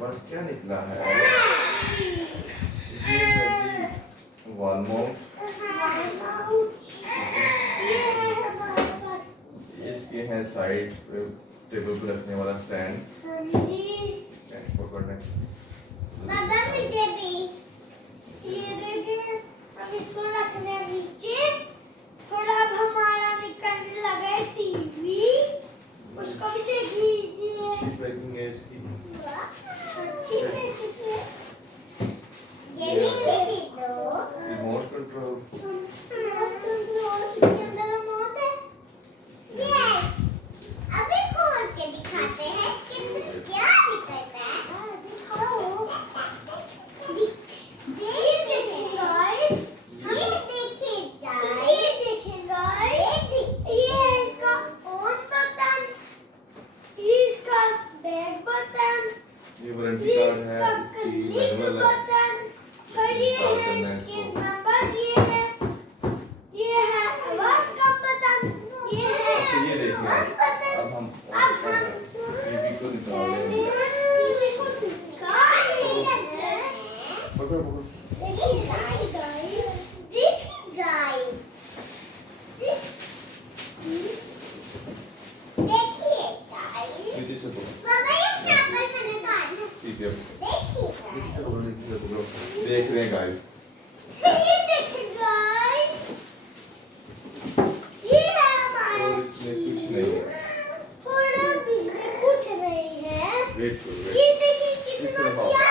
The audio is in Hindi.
पास क्या निकला है? ये है जी वॉल माउंट। इसके हैं साइड टेबल पे रखने वाला स्टैंड। पकड़ने पापा मुझे भी ये देखिए, हम इसको रखने नीचे। थोड़ा अब हमारा निकलने लगा है टीवी, उसको भी देख लीजिए। अच्छी पैकिंग है इसकी। अच्छी पैकिंग है। ये भी दे दो। Remote control. रिमोट कंट्रोल इसके अंदर रिमोट है। यस, अभी खोल के दिखाते हैं इसके अंदर क्या निकलता है। दिखाओ। ये देखिए गाइस, ये देखिए गाइस, ये है इसका ऑन बटन, ये इसका बैक बटन, ये वारंटी कार्ड है, इसकी मैनुअल है। बटन, और ये है इसके नंबर, ये है आवाज का बटन, ये है अच्छा ये देखिए, बटन। अब हम टीवी को निकाल रहे हैं। टीवी को निकाल रहे हैं। पकड़ पकड़। देखिए गाइस, देखिए गाइस, देखिए गाइस। नीचे से पकड़। बाबा ये शापर खाने का है। ठीक है। देखिए नीचे से पकड़ो, नीचे से पकड़ो। देख रहे हैं गाइस। ये देखिए गाइस, ये है हमारा और इसमें कुछ नहीं है। थोड़ा इसमें कुछ नहीं है। वेट करो, वेट। ये देखिए इस कितना तरफ आओ। प्यारा